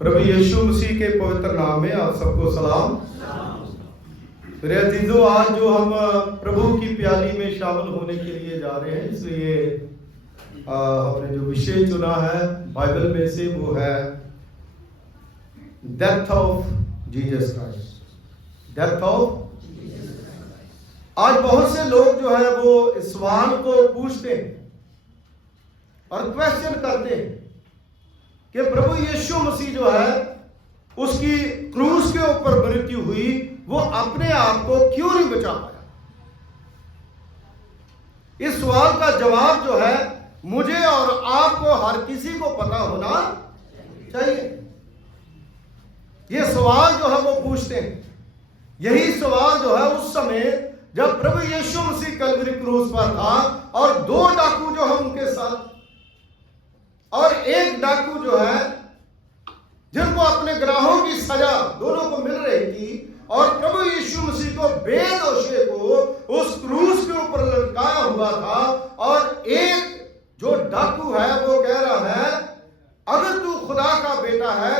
प्रभु यीशु मसीह के पवित्र नाम में आप सबको सलाम। मेरे अजीजों, आज जो हम प्रभु की प्याली में शामिल होने के लिए जा रहे हैं, इसलिए हमने जो विषय चुना है बाइबल में से वो है death of Jesus Christ. Death of आज बहुत से लोग जो है वो इस सवाल को पूछते हैं और क्वेश्चन करते हैं कि प्रभु यीशु मसीह जो है उसकी क्रूस के ऊपर मृत्यु हुई, वो अपने आप को क्यों नहीं बचा पाया। इस सवाल का जवाब जो है मुझे और आपको, हर किसी को पता होना चाहिए। ये सवाल जो है वो पूछते हैं। यही सवाल जो है उस समय जब प्रभु यीशु मसीह कलवरी क्रूस पर था और दो डाकू जो है उनके साथ, और एक डाकू जो है जिनको अपने गुनाहों की सजा दोनों को मिल रही थी, और प्रभु यीशु मसीह को बेदोषे को उस क्रूस के ऊपर लटकाया हुआ था। और एक जो डाकू है वो कह रहा है, अगर तू खुदा का बेटा है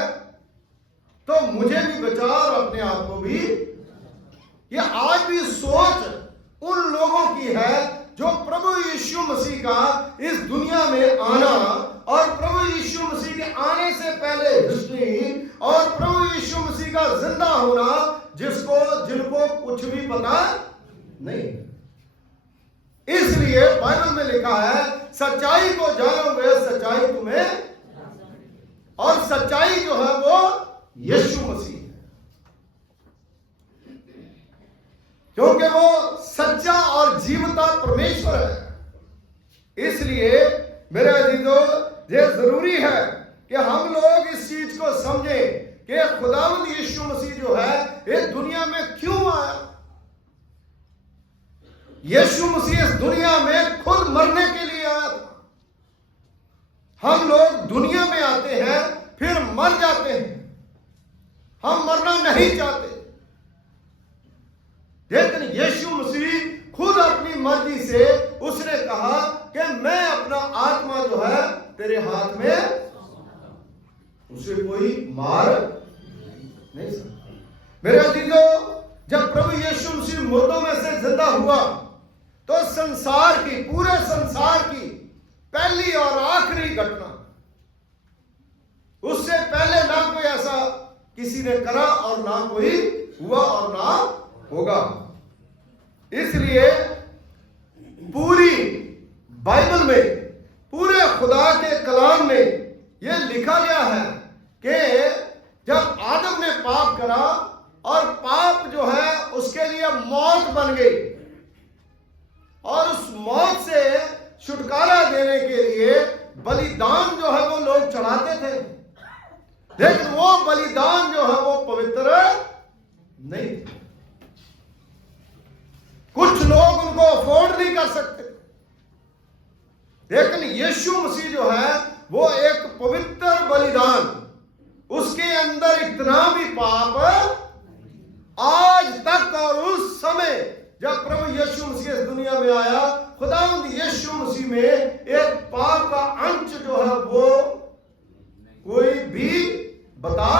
तो मुझे भी बचा और अपने आप को भी। ये आज भी सोच उन लोगों की है जो प्रभु यीशु मसीह का इस दुनिया में आना और प्रभु यीशु मसीह के आने से पहले हिस्ट्री और प्रभु यीशु मसीह का जिंदा होना, जिनको कुछ भी पता नहीं। इसलिए बाइबल में लिखा है, सच्चाई को जानोगे सच्चाई तुम्हें, और सच्चाई जो है वो यीशु मसीह है, क्योंकि वो सच्चा और जीवता परमेश्वर है। इसलिए मेरे अजीजों, ये जरूरी है कि हम लोग इस चीज को समझें कि खुदावंद यीशु मसीह जो है ये दुनिया में क्यों आया। यीशु मसीह इस दुनिया में खुद मरने के लिए आया था। हम लोग दुनिया में आते हैं फिर मर जाते हैं, हम मरना नहीं चाहते। लेकिन यीशु मसीह खुद अपनी मर्जी से उसने कहा कि मैं अपना आत्मा जो है तेरे हाथ में, उसे कोई मार नहीं सकता। मेरे अजीजों, जब प्रभु यीशु मसीह मुर्दों में से जिंदा हुआ तो संसार की, पूरे संसार की पहली और आखिरी घटना, उससे पहले ना कोई ऐसा किसी ने करा और ना कोई हुआ और ना होगा। इसलिए पूरी बाइबल में, पूरे खुदा के कलाम में यह लिखा गया है कि जब आदम ने पाप करा और पाप जो है उसके लिए मौत बन गई, और उस मौत से छुटकारा देने के लिए बलिदान जो है वो लोग चढ़ाते थे, लेकिन वो बलिदान जो है वो पवित्र नहीं थे। कुछ लोग उनको अफोर्ड नहीं कर सकते, लेकिन यीशु मसीह जो है वो एक पवित्र बलिदान, उसके अंदर इतना भी पाप आज तक, और उस समय जब प्रभु यीशु मसीह इस दुनिया में आया, खुदावंद यीशु मसीह में एक पाप का अंश जो है वो कोई भी बता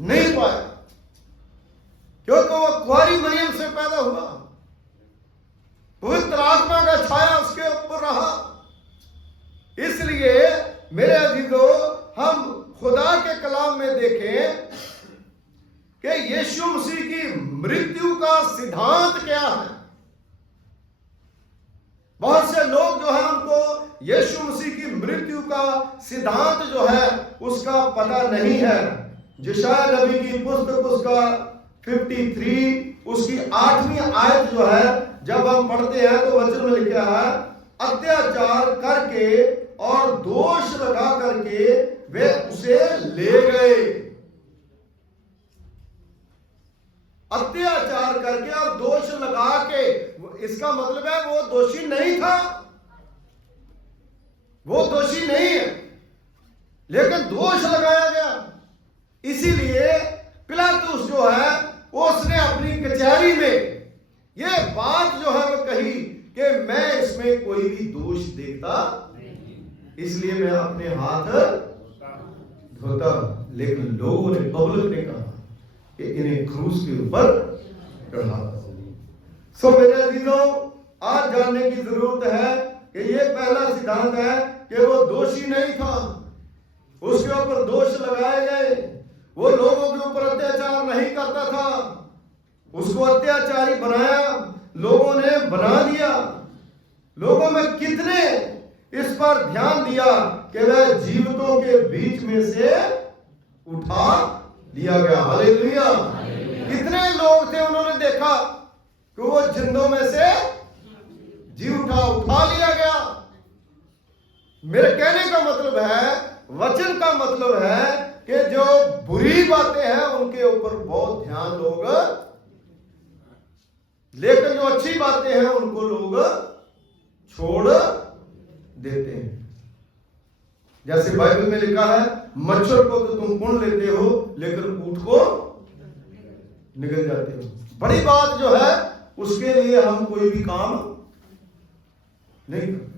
नहीं पाया, क्योंकि वो कुंवारी मरियम से पैदा हुआ, पवित्र आत्मा का छाया उसके ऊपर रहा। इसलिए मेरे अजीजों, हम खुदा के कलाम में देखें कि यीशु मसीह की मृत्यु का सिद्धांत क्या है। बहुत से लोग जो है उनको यीशु मसीह की मृत्यु का सिद्धांत जो है उसका पता नहीं है। यशायाह नबी की पुस्तक उसका 53 उसकी 8वीं आयत जो है जब हम पढ़ते हैं तो वचन में लिखा है, अत्याचार करके और दोष लगा करके वे उसे ले गए। अत्याचार करके और दोष लगा के, इसका मतलब है वो दोषी नहीं था, वो दोषी नहीं है, लेकिन दोष लगाया गया। इसीलिए पिलातुस जो है उसने अपनी कचहरी में ये बात जो है वो कही कि मैं इसमें कोई भी दोष देखता, इसलिए मैं अपने हाथ होता, लेकिन लोगों ने, पब्लिक ने कहा कि इन्हें क्रूस के ऊपर चढ़ा दो। सो मेरे अजीजों, आज जानने की जरूरत है कि ये पहला सिद्धांत है कि वो दोषी नहीं था, उसके ऊपर दोष लगाए गए, वो लोगों के ऊपर अत्याचार नहीं करता था, उसको अत्याचारी बनाया, लोगों ने बना दिया। लोगों में कितने इस पर ध्यान दिया कि वह जीवितों के बीच में से उठा लिया गया। हालेलुया। कितने लोग थे, उन्होंने देखा कि वो जिंदों में से जी उठा लिया गया। मेरे कहने का मतलब है, वचन का मतलब है कि जो बुरी बातें हैं उनके ऊपर बहुत ध्यान लोग, लेकिन जो अच्छी बातें हैं उनको लोग छोड़ देते हैं। जैसे बाइबल में लिखा है, मच्छर को तो तुम पुन लेते हो लेकिन ऊंट को निगल जाते हो। बड़ी बात जो है उसके लिए हम कोई भी काम नहीं करते।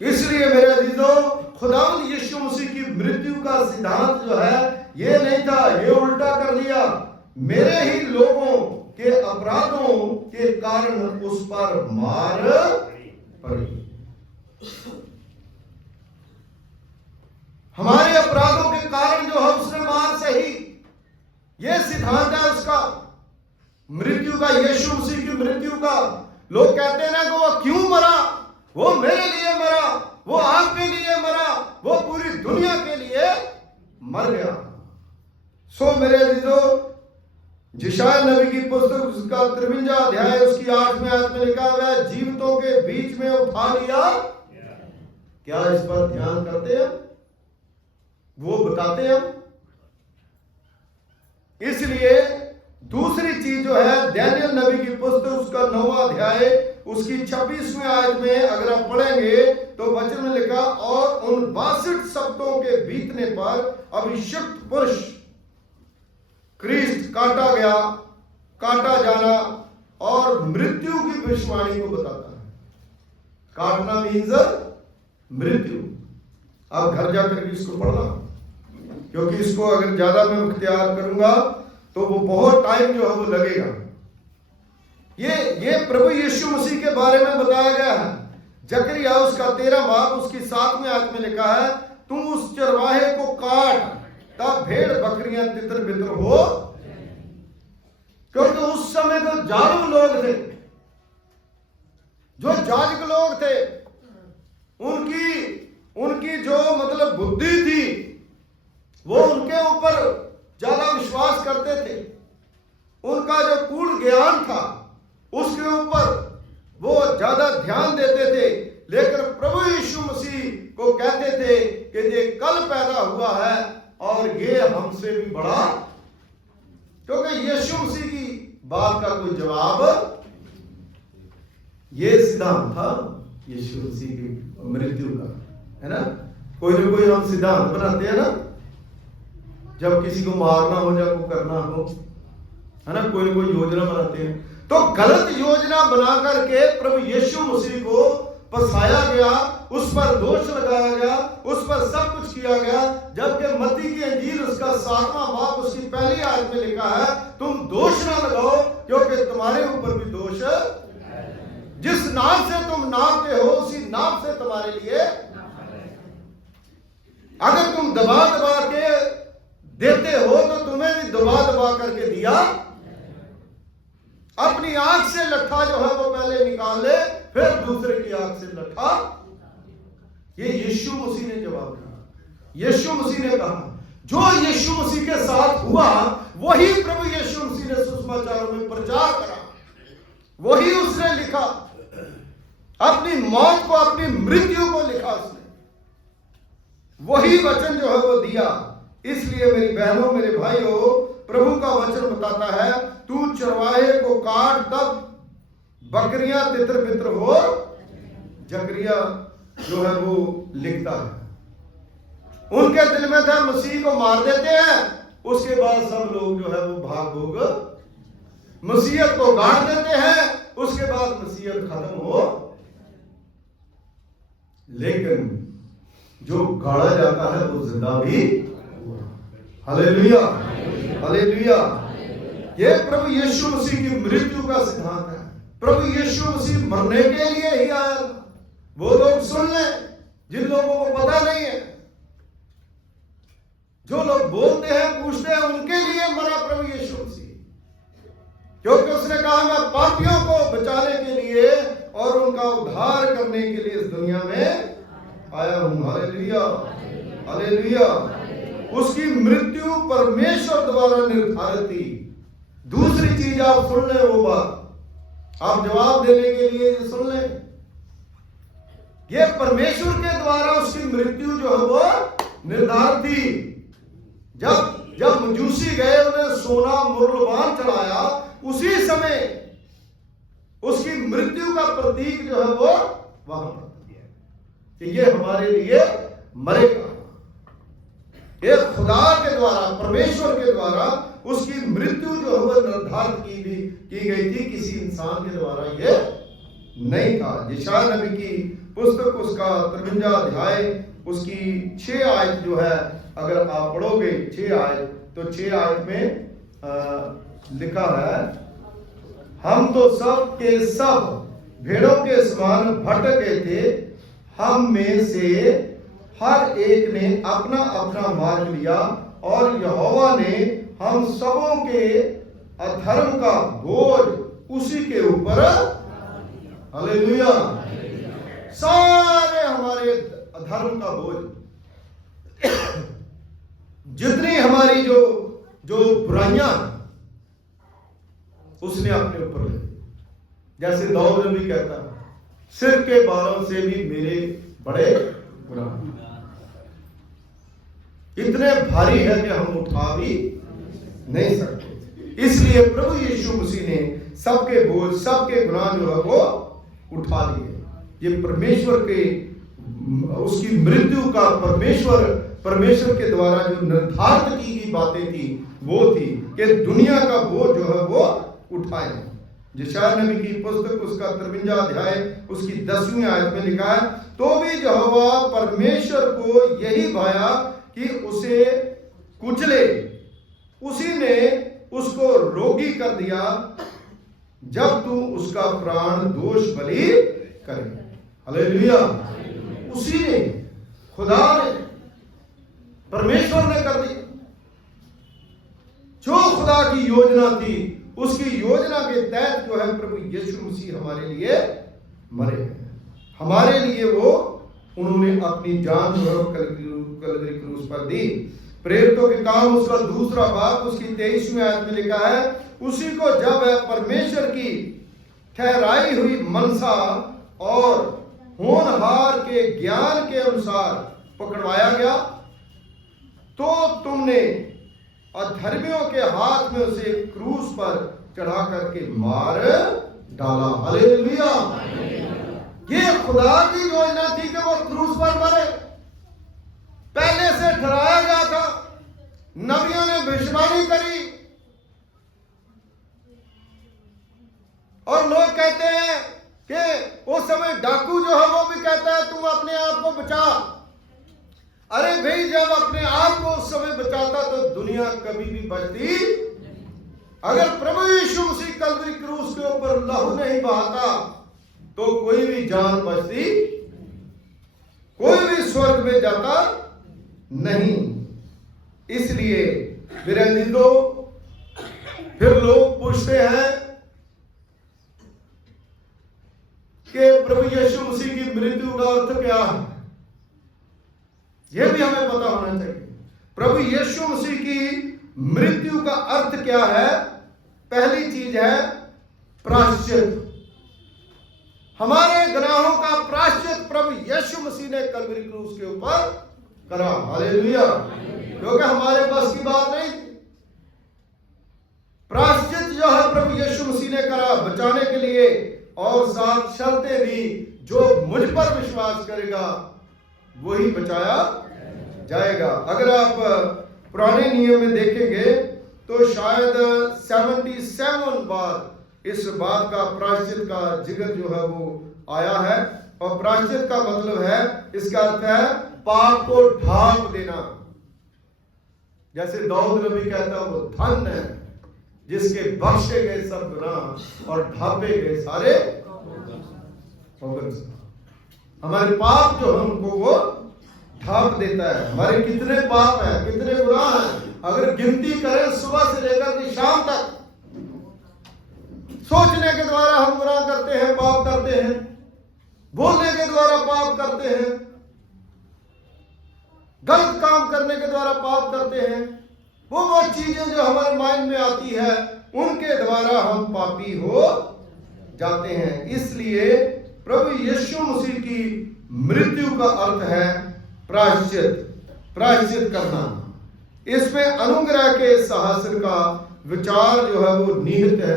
इसलिए मेरे अजीजों, खुदावंद यीशु मसीह की मृत्यु का सिद्धांत जो है ये नहीं था, ये उल्टा कर लिया। मेरे ही लोगों के अपराधों के कारण उस पर मार पड़ी। हमारे अपराधों के कारण जो है उसने मार सही, ये सिद्धांत है उसका, मृत्यु का, यीशु मसीह की मृत्यु का। लोग कहते हैं ना कि वो क्यों मरा, वो मेरे लिए मरा, वो आपके लिए मरा, वो पूरी दुनिया के लिए मर गया। सो मेरे अजीजों, यशायाह नबी की पुस्तक उसका 53 अध्याय उसकी 8वें आयत में लिखा हुआ है, जीवितों के बीच में उठा लिया। क्या इस पर ध्यान करते हैं? वो बताते हैं। इसलिए दूसरी चीज जो है, दानियल नबी की पुस्तक उसका 9वां अध्याय उसकी 26वें आयत में अगर आप पढ़ेंगे तो वचन में लिखा, और उन 62 शब्दों के बीतने पर अभिषिक्त पुरुष क्रिस्ट काटा जाना और मृत्यु की भविष्यवाणी को बताता है। काटना मीन्स मृत्यु। अब घर जाकर इसको पढ़ना, क्योंकि इसको अगर ज्यादा मैं इख्तियार करूंगा तो वो बहुत टाइम जो है वो लगेगा। ये प्रभु यीशु मसीह के बारे में बताया गया है। जकरिया उसका 13 बाब उसकी 7वें आयत में लिखा है, तू उस चरवाहे को काट तब भेड़ बकरियां तितर बितर हो। क्योंकि उस समय जो जालिम लोग थे, जो जालिम लोग थे, उनकी जो मतलब बुद्धि थी, वो उनके ऊपर ज्यादा विश्वास करते थे। उनका जो पूर्ण ज्ञान था उसके ऊपर वो ज्यादा ध्यान देते थे। लेकिन प्रभु यीशु मसीह को कहते थे कि ये कल पैदा हुआ है और ये हमसे भी बड़ा, क्योंकि यीशु मसीह की बात का कोई जवाब, ये सिद्धांत था यीशु मसीह की मृत्यु का, है ना। कोई ना कोई हम सिद्धांत बनाते हैं ना, जब किसी को मारना हो या को करना हो, है ना, कोई ना कोई योजना बनाते हैं। तो गलत योजना बना करके प्रभु यीशु मसीह को फंसाया गया, उस पर दोष लगाया गया, उस पर सब कुछ किया गया। जबकि मत्ती की अंजील उसका 7वां बाब उसकी पहली आयत में लिखा है, तुम दोष ना लगाओ क्योंकि तुम्हारे ऊपर भी दोष है। जिस नाम से तुम नापते हो उसी नाम से तुम्हारे लिए, अगर तुम दबा दबा के देते हो तो तुम्हें भी दबा दबा करके दिया। अपनी आंख से लट्ठा जो है वो पहले निकाल ले, फिर दूसरे की आंख से लट्ठा। ये यीशु मसीह ने जवाब दिया। यीशु मसीह ने कहा, जो यीशु मसीह के साथ हुआ वही प्रभु यीशु मसीह ने सुसमाचारों में प्रचार करा, वही उसने लिखा। अपनी मौत को, अपनी मृत्यु को लिखा उसने, वही वचन जो है वो दिया। इसलिए मेरी बहनों, मेरे भाइयों, प्रभु का वचन बताता है, तू चरवाहे को काट तब बकरियां तितर बितर हो। जकरिया जो है वो लिखता है, उनके दिल में था मसीह को मार देते हैं, उसके बाद सब लोग जो है वो भाग भोग मसीहत को गाड़ देते हैं, उसके बाद मसीहत खत्म हो। लेकिन जो गाड़ा जाता है वो जिंदा भी। Hallelujah, hallelujah. ये प्रभु यीशु मसीह की मृत्यु का सिद्धांत है। प्रभु यीशु मसीह मरने के लिए ही आया। वो लोग सुन ले जिन लोगों को पता नहीं है, जो लोग बोलते हैं पूछते हैं, उनके लिए मरा प्रभु यीशु मसीह, क्योंकि उसने कहा मैं पापियों को बचाने के लिए और उनका उद्धार करने के लिए इस दुनिया में आया हूं। Hallelujah, hallelujah. उसकी मृत्यु परमेश्वर द्वारा निर्धारित थी। दूसरी चीज आप सुन ले, वो बात आप जवाब देने के लिए सुन ले, ये परमेश्वर के द्वारा उसकी मृत्यु जो है वो निर्धारित थी। जब मजूसी गए, उन्हें सोना मूल्यवान चढ़ाया, उसी समय उसकी मृत्यु का प्रतीक जो है वो वहां पर दिया कि ये हमारे लिए मरेगा। ये खुदा के द्वारा, परमेश्वर के द्वारा उसकी मृत्यु जो है वो निर्धारित की गई थी, किसी इंसान के द्वारा ये नहीं था। यशायाह नबी की पुस्तक उसका 53 अध्याय उसकी 6 आयत जो है, अगर आप पढ़ोगे 6 आयत, तो 6 आयत में लिखा है, हम तो सब के सब भेड़ों के समान भटक गए थे, हम में से हर एक ने अपना अपना मार्ग लिया और यहोवा ने हम सबों के अधर्म का बोझ उसी के ऊपर। हालेलुया। सारे हमारे अधर्म का बोझ, जितनी हमारी जो बुराइयां उसने अपने ऊपर ले। जैसे दाऊद भी कहता है, सिर के बालों से भी मेरे बड़े गुनाह इतने भारी है कि हम उठा भी नहीं सकते। इसलिए प्रभु यीशु मसीह ने सबके बोझ, सबके गुनाह जो है वो उठा लिए। ये परमेश्वर के, उसकी मृत्यु का परमेश्वर के द्वारा जो निर्धारित की गई बातें थी, वो थी कि दुनिया का बोझ जो है वो उठाए। यशायाह नबी की पुस्तक उसका 53 अध्याय उसकी 10वीं आयत में लिखा है, तो भी यहोवा परमेश्वर को यही भाया कि उसे कुचले, उसी ने उसको रोगी कर दिया जब तू उसका प्राण दोष बलि करे। हालेलुया। उसी ने, खुदा ने, परमेश्वर ने कर दिया। जो खुदा की योजना थी, उसकी योजना के तहत जो है प्रभु यीशु मसीह हमारे लिए मरे। हमारे लिए वो उन्होंने अपनी जान जो है कलवरी क्रूस पर दी। प्रेरितों के काम उसका 2 भाग उसकी 23वीं आयत में लिखा है, उसी को जब परमेश्वर की ठहराई हुई मनसा और होनहार के ज्ञान के अनुसार पकड़वाया गया, तो तुमने अधर्मियों के हाथ में उसे क्रूस पर चढ़ा करके मार डाला। हालेलुया। ये खुदा की योजना थी कि वो क्रूस पर मरे। पहले से ठहराया गया था, नबियों ने भविष्यवाणी करी, और लोग कहते हैं कि उस समय डाकू जो है वो भी कहता है तुम अपने आप को बचा। अरे भाई, जब अपने आप को उस समय बचाता तो दुनिया कभी भी बचती। अगर प्रभु यीशु मसीह कलवरी क्रूस के ऊपर लहू नहीं बहाता तो कोई भी जान बचती, कोई भी स्वर्ग में जाता नहीं। इसलिए मेरे अजीजों, फिर लोग पूछते हैं कि प्रभु यीशु मसीह की मृत्यु का अर्थ क्या है। यह भी हमें पता होना चाहिए। प्रभु यीशु मसीह की मृत्यु का अर्थ क्या है। पहली चीज है प्रायश्चित। हमारे गुनाहों का प्रायश्चित प्रभु यीशु मसीह ने कलवरी क्रूस के ऊपर करा। हालेलुया। क्योंकि हमारे पास की बात नहीं थी। प्रायश्चित जो है प्रभु यीशु मसीह ने करा बचाने के लिए, और साथ चलते भी जो मुझ पर विश्वास करेगा वही बचाया जाएगा। अगर आप पुराने नियम में देखेंगे तो शायद 77 बार इस बात का प्रायश्चित का जिक्र जो है वो आया है। और प्रायश्चित का मतलब है, इसका अर्थ है पाप को ढांप देना। जैसे दाऊद नबी कहता है, वो धन है जिसके बख्शे गए सब गुनाह और ढांपे गए सारे पाप। हमारे पाप जो है उनको वो ढांप देता है। हमारे कितने पाप हैं, कितने गुनाह हैं, अगर गिनती करें सुबह से लेकर के शाम तक, सोचने के द्वारा हम गुनाह करते हैं, पाप करते हैं, बोलने के द्वारा पाप करते हैं, गलत काम करने के द्वारा पाप करते हैं। वो चीजें जो हमारे माइंड में आती है उनके द्वारा हम पापी हो जाते हैं। इसलिए प्रभु यीशु मसीह की मृत्यु का अर्थ है प्रायश्चित करना। इसमें अनुग्रह के शासन का विचार जो है वो निहित है।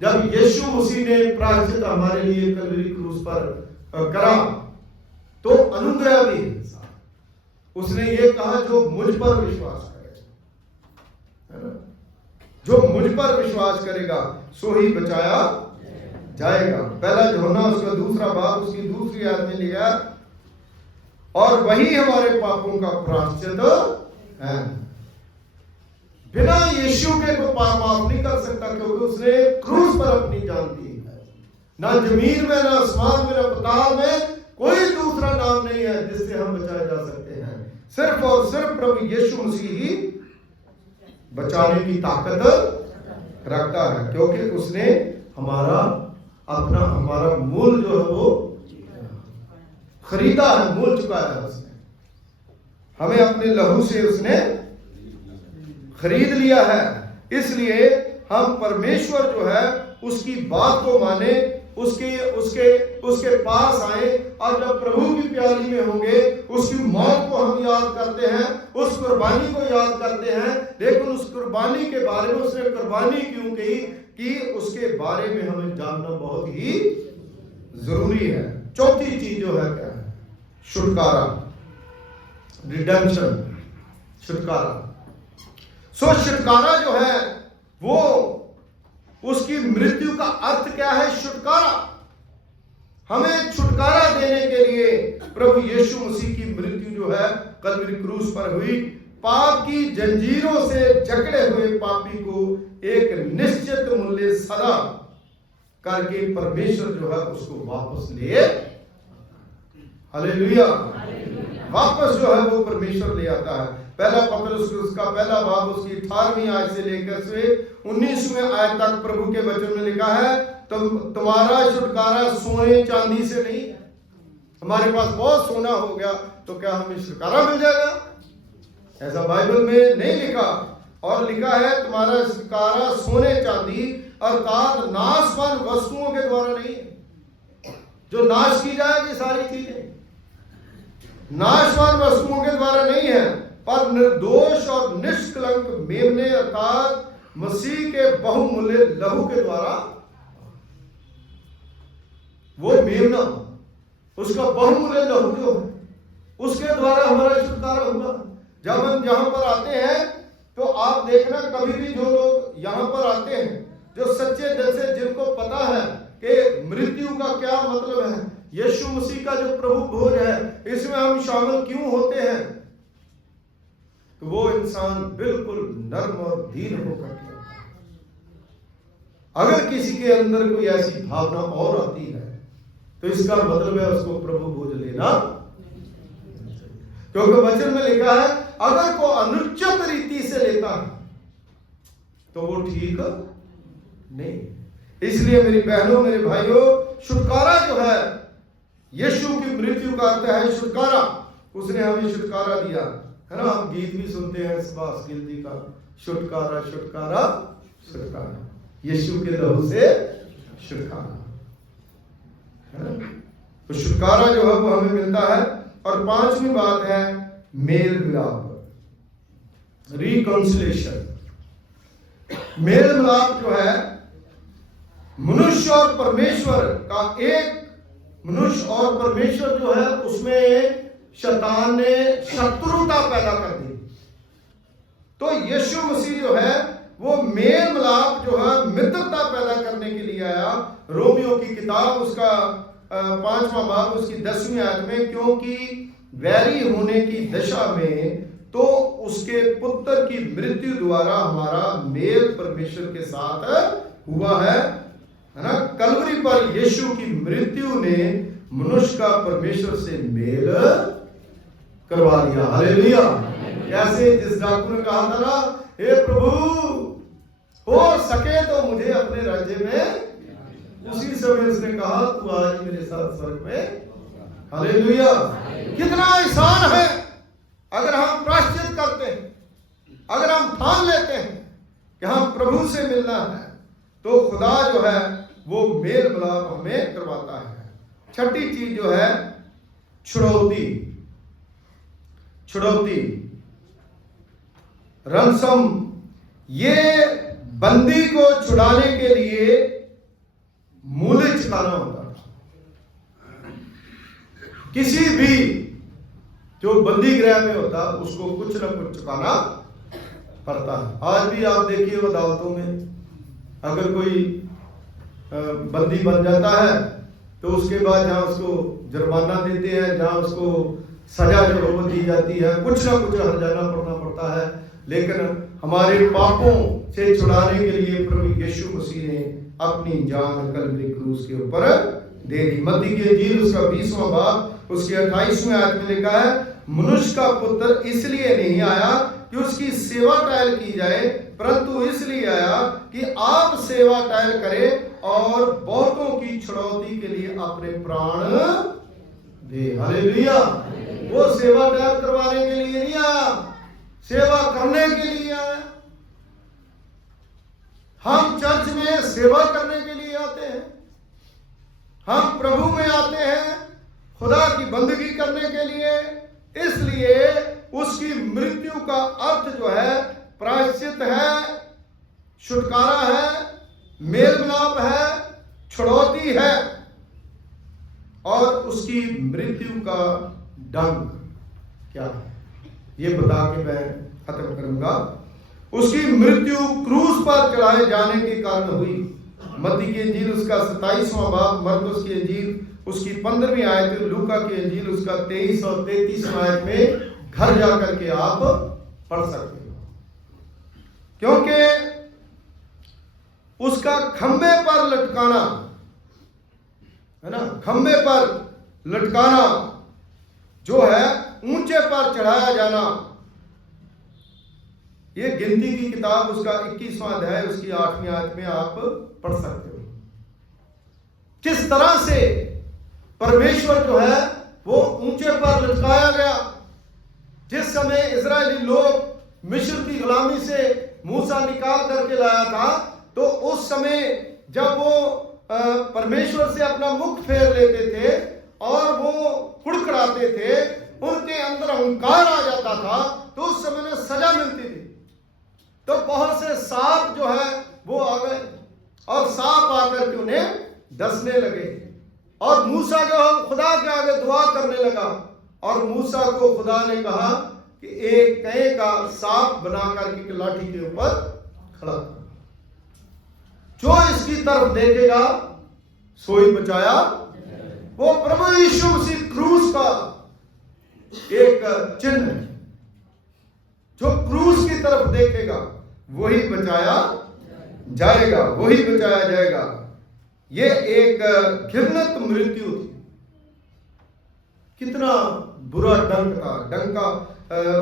जब यीशु मसीह ने प्रायश्चित हमारे लिए कलवरी क्रूस पर करा तो अनुग्रह भी है। उसने ये कहा जो मुझ पर विश्वास करेगा, जो मुझ पर विश्वास करेगा सो ही बचाया जाएगा। पहला यूहन्ना उसका दूसरा बाब उसकी दूसरी आयत में लिखा, और वही हमारे पापों का प्रायश्चित है। बिना यीशु के कोई पाप माफ नहीं कर सकता, क्योंकि उसने क्रूस पर अपनी जान दी है। ना जमीन में, ना आसमान में, ना पाताल में कोई दूसरा नाम नहीं है जिससे हम बचाए जा सकते हैं। सिर्फ और सिर्फ प्रभु यीशु मसीह ही बचाने की ताकत रखता है, क्योंकि उसने हमारा मूल जो है वो खरीदा है, मूल चुका है। उसने हमें अपने लहू से उसने खरीद लिया है। इसलिए हम परमेश्वर जो है उसकी बात को माने, उसके पास आए, और जब प्रभु की प्याली में होंगे उसकी मौत को हम याद करते हैं, उस कुर्बानी को याद करते हैं। लेकिन उस कुर्बानी के बारे में उसने कुर्बानी क्यों की कि उसके बारे में हमें जानना बहुत ही जरूरी है। चौथी चीज जो है क्या है? छुटकारा, रिडेम्पशन, छुटकारा। छुटकारा जो है वो उसकी मृत्यु का अर्थ क्या है? छुटकारा। हमें छुटकारा देने के लिए प्रभु यीशु मसीह की मृत्यु जो है कलवरी क्रूस पर हुई। पाप की जंजीरों से जकड़े हुए पापी को एक निश्चित मूल्य सदा करके परमेश्वर जो है उसको वापस ले, हालेलुया, वापस जो है वो परमेश्वर ले आता है। पहला पत्रस उसका पहला बाब उसकी 18वीं आयत से लेकर से 19वें आयत तक प्रभु के वचन में लिखा है, तुम्हारा छुटकारा सोने चांदी से नहीं। हमारे पास बहुत सोना हो गया तो क्या हमें छुटकारा मिल जाएगा? ऐसा बाइबल में नहीं लिखा। और लिखा है तुम्हारा छुटकारा सोने चांदी अर्थात नाशवान वस्तुओं के द्वारा नहीं, जो नाश की जाएगी सारी चीजें, नाशवान वस्तुओं के द्वारा नहीं है, पर निर्दोष और निष्कलंक मेमने अर्थात मसीह के बहुमूल्य लहू के द्वारा। वो मेमना, उसका बहुमूल्य लहू जो है उसके द्वारा हमारा छुटकारा हुआ। जब हम यहां पर आते हैं तो आप देखना, कभी भी जो लोग यहां पर आते हैं जो सच्चे दिल से, जिनको पता है कि मृत्यु का क्या मतलब है, यीशु मसीह का जो प्रभु भोज है इसमें हम शामिल क्यों होते हैं, तो वो इंसान बिल्कुल नर्म और दीन होकर के। अगर किसी के अंदर कोई ऐसी भावना और आती है तो इसका मतलब है उसको प्रभु भोज लेना, क्योंकि वचन में लिखा है अगर को अनुचित रीति से लेता है तो वो ठीक नहीं। इसलिए मेरी बहनों, मेरे भाइयों, छुटकारा जो है यीशु की मृत्यु का अर्थ है छुटकारा। उसने हमें छुटकारा दिया है ना। हम गीत भी सुनते हैं सुभाष गिलजी का, छुटकारा छुटकारा छुटकारा, यीशु के लहू से छुटकारा, है ना। तो छुटकारा जो है वो हमें मिलता है। और 5वीं बात है मेल मिलाप, रिकॉन्सिलेशन। मेल मिलाप जो है मनुष्य और परमेश्वर का, एक मनुष्य और परमेश्वर जो है उसमें शैतान ने शत्रुता पैदा कर दी। तो यीशु मसीह जो है वो मेल मिलाप जो है मित्रता पैदा करने के लिए आया। रोमियो की किताब उसका 5वां बाब उसकी 10वीं आयत में, क्योंकि वैरी होने की दशा में, तो उसके पुत्र की मृत्यु द्वारा हमारा मेल परमेश्वर के साथ हुआ है ना। कलवरी पर यीशु की मृत्यु ने मनुष्य का परमेश्वर से मेल करवा दिया। हालेलुया। कैसे? जिस डाकू ने कहा था ना, हे प्रभु हो सके तो मुझे अपने राज्य में, उसी समय उसने कहा तू आज मेरे साथ स्वर्ग में। हालेलुया। कितना आसान है अगर हम प्रायश्चित करते हैं, अगर हम ठान लेते हैं कि हम प्रभु से मिलना है, तो खुदा जो है वो मेल मिलाप हमें करवाता है। छठी चीज जो है छुड़ौती। छुड़ौती, रंसम, ये बंदी को छुड़ाने के लिए मूल्य चुकाना होता है। किसी भी जो बंदी गृह में होता उसको कुछ ना कुछ चुकाना पड़ता है। आज भी आप देखिए अदालतों में अगर कोई बंदी बन जाता है तो उसके बाद जहां उसको जुर्माना देते हैं, जहां उसको सजा जो है वो दी जाती है, कुछ ना कुछ हर्जाना पड़ना पड़ता है। लेकिन हमारे पापों से छुड़ाने के लिए प्रभु यीशु मसीह ने अपनी जान कलवरी क्रूस के ऊपर दे दी। मत्ती की इंजील उसका 20वां बाब उसके 28वें आयत में लिखा है, मनुष्य का पुत्र इसलिए नहीं आया कि उसकी सेवा टहल की जाए, परंतु इसलिए आया कि आप सेवा टहल करें और बहुतों की छुड़ौती के लिए अपने प्राण दे। हालेलुया। वो सेवा टहल करवाने के लिए नहीं आया, सेवा करने के लिए आया। हम चर्च में सेवा करने के लिए आते हैं, हम प्रभु में आते हैं खुदा की बंदगी करने के लिए। इसलिए उसकी मृत्यु का अर्थ जो है प्रायश्चित है, छुटकारा है, मेल मिलाप है, छुड़ौती है, और उसकी मृत्यु का दंड क्या है ये बता के मैं खत्म करूंगा। उसकी मृत्यु क्रूस पर चढ़ाए जाने के कारण हुई। मत्ती की इंजील उसका 27वां बाब, मरकुस की इंजील उसकी 15वीं आयत, लूका की इंजील उसका 23 और 33वां आयत में घर जाकर के आप पढ़ सकते हो। क्योंकि उसका खंबे पर लटकाना है ना, खंबे पर लटकाना जो है, ऊंचे पर चढ़ाया जाना, ये गिनती की किताब उसका 21वां अध्याय उसकी 8वीं आयत में आप पढ़ सकते हो। किस तरह से परमेश्वर जो है वो ऊंचे पर लटकाया गया। जिस समय इजरायली लोग मिस्र की गुलामी से मूसा निकाल करके लाया था, तो उस समय जब वो परमेश्वर से अपना मुख फेर लेते थे और वो कुड़कुड़ाते थे, उनके अंदर अहंकार आ जाता था, तो उस समय में सजा मिलती थी। तो बहुत से सांप जो है वो आ गए और सांप आकर के उन्हें डसने लगे, और मूसा जो है खुदा के आगे दुआ करने लगा, और मूसा को खुदा ने कहा कि एक कहे का सांप बनाकर के लाठी के ऊपर खड़ा था, जो इसकी तरफ देखेगा सोई बचाया। वो प्रभु यीशु मसीह क्रूस का एक चिन्ह है, जो क्रूस की तरफ देखेगा वही बचाया जाएगा, वही बचाया जाएगा। ये एक घृणित मृत्यु थी। कितना बुरा डंक था। डंक का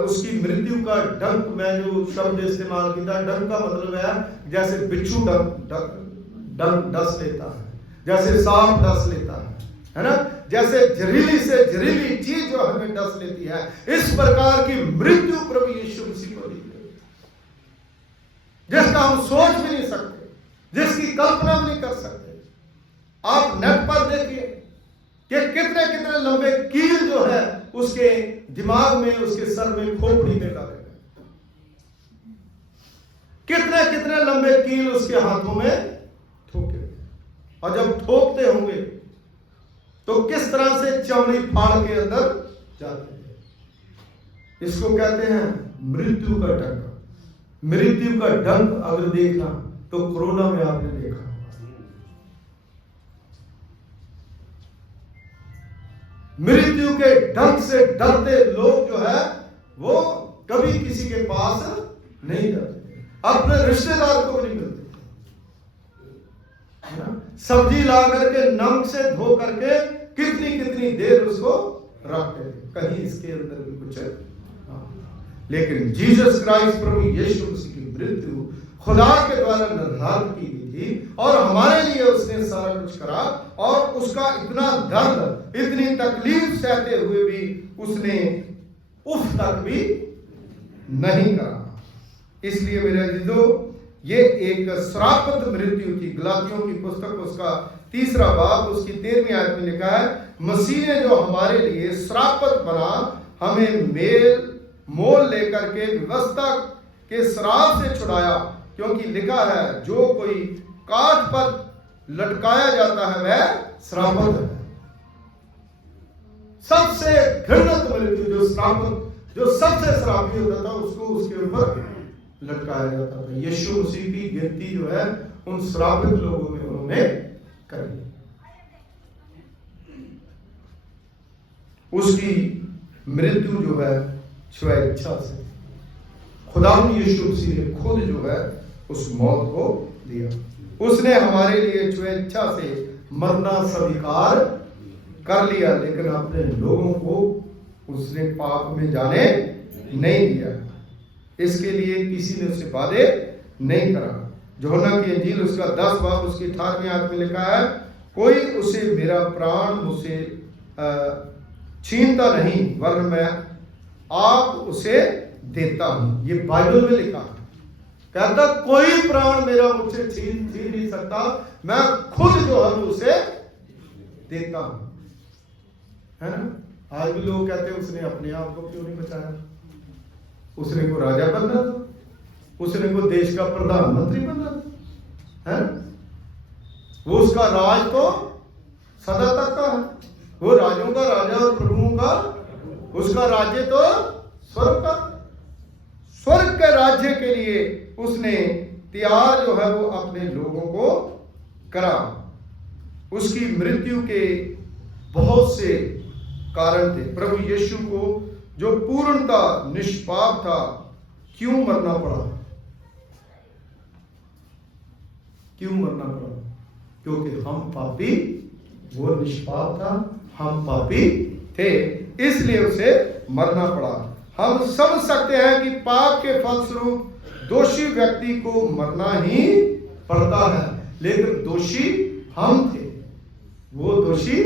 उसकी मृत्यु का डंक, मैं जो शब्द इस्तेमाल किया, डंक का मतलब है जैसे बिच्छू डंक डस लेता है, जैसे सांप डस लेता है ना, जैसे जहरीली से जहरीली चीज जो हमें डस लेती है, इस प्रकार की मृत्यु प्रभु यीशु मसीह को दी गई, जिसका हम सोच भी नहीं सकते, जिसकी कल्पना भी नहीं कर सकते। आप नेट पर देखिए कि कितने कितने लंबे कील जो है उसके दिमाग में, उसके सर में, खोपड़ी में डाले गए, कितने कितने लंबे कील उसके हाथों में ठोके, और जब ठोकते होंगे तो किस तरह से चमड़ी फाड़ के अंदर जाते हैं। इसको कहते हैं मृत्यु का डंक। मृत्यु का डंक अगर देखना तो कोरोना में आपने देखा, मृत्यु के डर से डरते लोग जो है वो कभी किसी के पास नहीं जाते, अपने रिश्तेदार को भी नहीं मिलते। सब्जी ला करके नमक से धो करके कितनी कितनी देर उसको रखते थे, कहीं इसके अंदर भी कुछ है। लेकिन जीसस क्राइस्ट प्रभु यीशु मसीह की मृत्यु खुदा के द्वारा निर्धारित की गई थी और हमारे लिए उसने सारा कुछ करा, और उसका इतना दर्द, इतनी तकलीफ सहते हुए भी उसने उफ तक भी नहीं करा। इसलिए मेरे अजीजों, ये एक श्रापित मृत्यु थी। गलातियों की पुस्तक उसका 3 बाब उसकी 13वीं आयत में लिखा है, मसीह ने जो हमारे लिए श्रापित बना, हमें मेल मोल लेकर के व्यवस्था के श्राप से छुड़ाया, क्योंकि लिखा है जो कोई काठ पर लटकाया जाता है वह श्रापित है। सबसे घृणित मृत्यु जो श्रापित, जो सबसे श्रापी होता था, उसको उसके ऊपर लटकाया जाता था। यीशु मसीह की गिनती जो है उन श्रापित लोगों में उन्होंने करी। उसकी मृत्यु जो है स्वेच्छा से, खुदा यीशु मसीह ने खुद जो है उस मौत को दिया। उसने हमारे लिए स्वेच्छा से मरना स्वीकार कर लिया, लेकिन अपने लोगों को उसने पाप में जाने नहीं दिया। इसके लिए किसी ने उसे वादे नहीं करा। यूहन्ना की इंजील उसका 10 बाब उसकी 18वीं आयत में लिखा है, कोई उसे मेरा प्राण मुझसे छीनता नहीं, वरन मैं आप उसे देता हूं। ये बाइबल में लिखा है। कहता कोई प्राण मेरा मुझसे छीन नहीं सकता, मैं खुद जो है उसे देता हूं। है ना? आज भी लोग कहते हैं उसने अपने आप को क्यों नहीं बचाया? उसने को राजा बनना था, उसने को देश का प्रधानमंत्री बनना था, है? वो उसका राज तो सदा तक का है, वो राजों का राजा और प्रभुओं का, उसका राज्य तो स्वर्ग का। स्वर्ग के राज्य के लिए उसने तैयार जो है वो अपने लोगों को करा। उसकी मृत्यु के बहुत से कारण थे। प्रभु यीशु को जो पूर्णता निष्पाप था, क्यों मरना पड़ा? क्यों मरना पड़ा? क्योंकि हम पापी, वो निष्पाप था, हम पापी थे, इसलिए उसे मरना पड़ा। हम समझ सकते हैं कि पाप के फलस्वरूप दोषी व्यक्ति को मरना ही पड़ता है, लेकिन दोषी हम थे, वो दोषी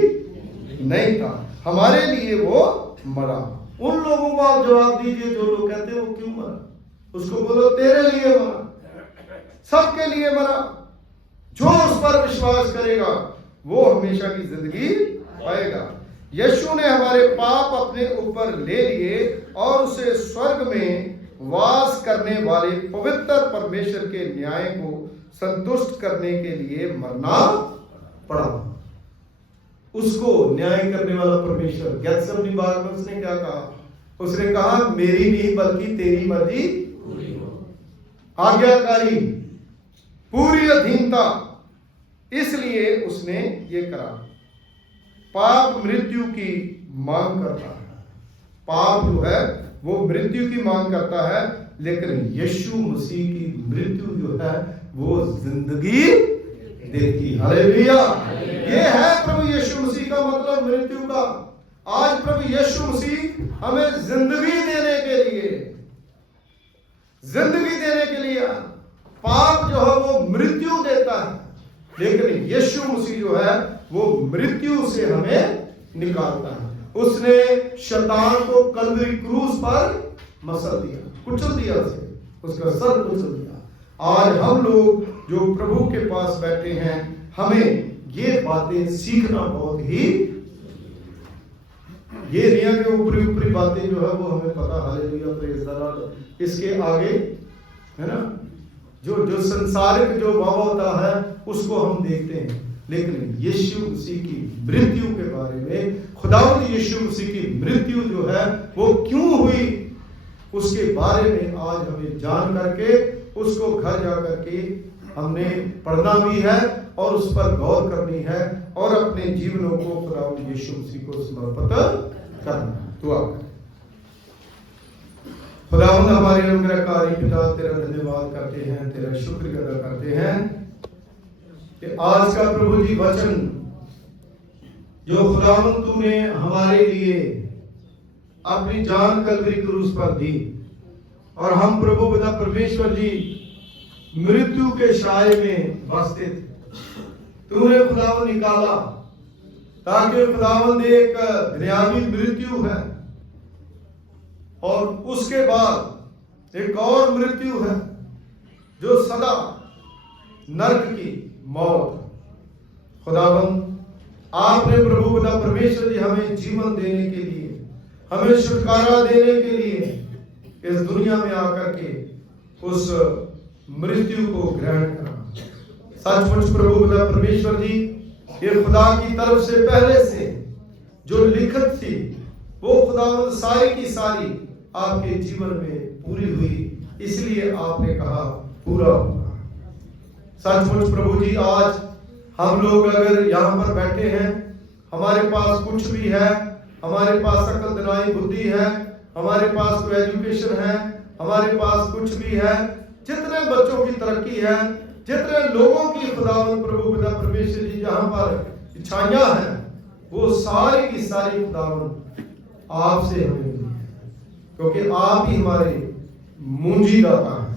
नहीं था, हमारे लिए वो मरा। उन लोगों को आप जवाब दीजिए जो लोग कहते हैं वो क्यों मरा, उसको बोलो तेरे लिए मरा, सबके लिए मरा। जो उस पर विश्वास करेगा वो हमेशा की जिंदगी पाएगा। यीशु ने हमारे पाप अपने ऊपर ले लिए और उसे स्वर्ग में वास करने वाले पवित्र परमेश्वर के न्याय को संतुष्ट करने के लिए मरना पड़ा। उसको न्याय करने वाला परमेश्वर, गेत्सेमनी बाग में उसने क्या कहा? उसने कहा मेरी नहीं बल्कि तेरी मर्जी पूरी हो, आज्ञाकारी, पूरी अधीनता, इसलिए उसने ये करा। पाप मृत्यु की मांग करता है, पाप जो है वो मृत्यु की मांग करता है, लेकिन यीशु मसीह की मृत्यु जो है वो जिंदगी देती। हालेलुया! ये है प्रभु यीशु मसीह का मतलब मृत्यु का। आज प्रभु यीशु मसीह हमें जिंदगी देने के लिए, जिंदगी देने के लिए, पाप जो है वो मृत्यु देता है, लेकिन यीशु मसीह जो है वो मृत्यु से हमें निकालता है। उसने शैतान को कल्वरी क्रूस पर मसल दिया, कुचल दिया, उसे उसका सर कुचल दिया। आज हम लोग जो प्रभु के पास बैठे हैं, हमें ये बातें सीखना बहुत ही, ये दुनिया के ऊपरी ऊपरी बातें जो है वो हमें पता, हालेलुया, प्रेज़ द लॉर्ड। इसके आगे है ना जो संसारिक जो भाव होता है उसको हम देखते हैं, लेकिन यीशु मसीह की मृत्यु के बारे में, खुदावंद यीशु मसीह की मृत्यु जो है वो क्यों हुई, उसके बारे में आज हमें जान करके उसको घर जा करके हमने पढ़ना भी है और उस पर गौर करनी है और अपने जीवनों को खुदावंद यीशु मसीह को समर्पित करना। दुआ करें। खुदावंद हमारे अनुग्रहकारी पिता, तेरा धन्यवाद करते हैं, तेरा शुक्र अदा करते हैं कि आज का प्रभु जी वचन जो खुदावंद तूने हमारे लिए अपनी जान कलवरी क्रूस पर दी और हम प्रभु पिता परमेश्वर जी मृत्यु के साए में बसते थे, तूने खुदावंद निकाला ताकि खुदावंद एक दुनियावी मृत्यु है और उसके बाद एक और मृत्यु है जो सदा नरक की मौत। खुदावंद आपने प्रभु पिता परमेश्वर जी हमें जीवन देने के लिए, हमें छुटकारा देने के लिए इस दुनिया में आकर के उस मृत्यु को ग्रहण करा। सचमुच प्रभु पिता परमेश्वर जी ये खुदा की तरफ से पहले से जो लिखत थी वो खुदावंद सारी की सारी आपके जीवन में पूरी हुई, इसलिए आपने कहा पूरा होगा। सचमुच प्रभु जी आज हम लोग अगर यहाँ पर बैठे हैं, हमारे पास कुछ भी है, हमारे पास अकल दिनाई बुद्धि है, हमारे पास कोई एजुकेशन है, हमारे पास कुछ भी है, जितने बच्चों की तरक्की है, जितने लोगों की खुदावंद प्रभु पिता परमेश्वर जी जहां पर इच्छाइयां हैं, वो सारी की सारी खुदावंद आपसे हमें मिली है, क्योंकि आप ही हमारे मुंजी दाता हैं,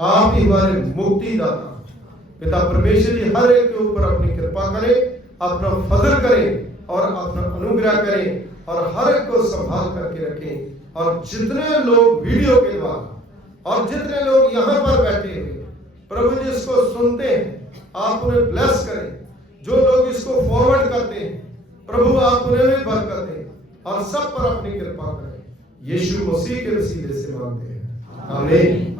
आप ही हमारे मुक्ति दाता। पिता परमेश्वर जी हर एक के ऊपर अपनी कृपा करे, अपना फजल करे और अपना अनुग्रह करे और हर एक को संभाल करके रखे। और जितने लोग वीडियो के द्वारा और जितने लोग यहाँ पर बैठे हुए प्रभु जी इसको सुनते हैं, आप उन्हें ब्लेस करें। जो लोग इसको फॉरवर्ड करते हैं प्रभु आप उन्हें भी बरकत दें और सब पर अपनी कृपा करें। यीशु मसीह के वसीले से मांगते हैं, आमीन।